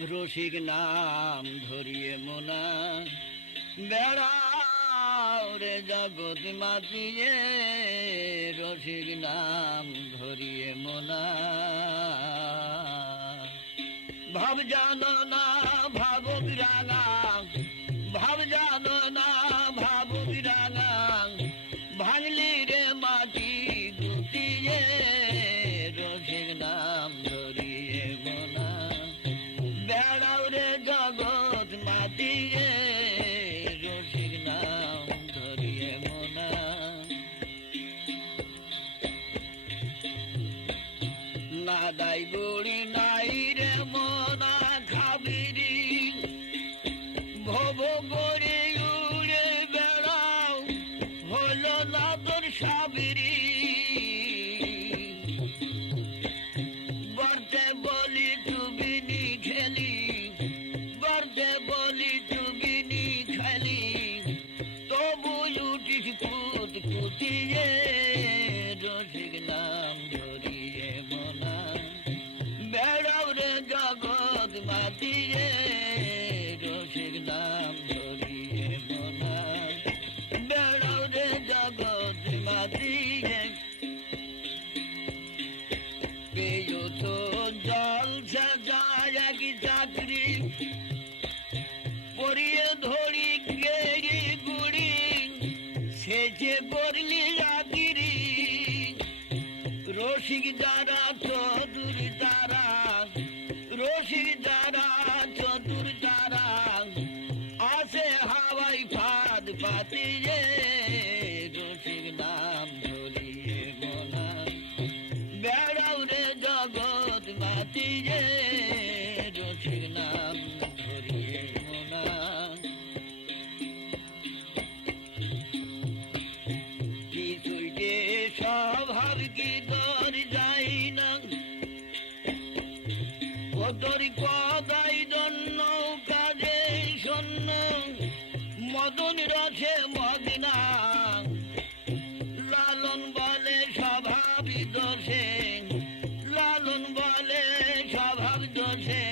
রসিক নাম ধরিয়ে মোনা বেড়াও রে জগৎ মাতিয়ে, রসিক নাম ধরিয়ে মোনা। ভাব জানো না ভাব বিরাঙা, ভাব জানো না ভাব বিরাঙা, ভাঙলি রে মাটি গুটিয়ে, রসিক নাম ধরিয়ে মোনা বেড়াও রে জগৎ মাতিয়ে, রসিক নাম ধরিয়ে মোনা। না দাই বুড়ি নাই রে মোনা খাবিরি, ভব করে উড়ে বেড়াও হলো না তোর সাবিরি। বর্তে বলি তুমি নি খেলি, বর্তে বলি তুমি নি খেলি, তবু উঠিস কুত কুতিয়ে, রসিক নাম ধরিয়ে মোনা বেড়াও রে জগৎ মাতিয়ে, রসিক নাম ধরিয়ে মোনা বেড়াও রে জগৎ মাতিয়ে। পেয়ে তো জল সাজায় কি চাকরি, পরিয়ে ধরি গেড়ি গুড়ি, সেজে পড়লি চাকরি। রসিক যারা চতুর তারা, রসিক যারা চতুর তারা, আসে হাওয়াই ফাঁদ পাতিয়ে, রসিক নাম ধরিয়ে মোনা বেড়াও রে জগৎ মাতিয়ে, রসিক নাম ধরিয়ে মোনা। কিছুতে স্বভাব কি তোর যাই না, ও তোর কদাই জন্য কাজে শূন্য, মদন রসে মদিনা লালন বলে স্বভাব দোষে, লালন বলে স্বভাব দোষে,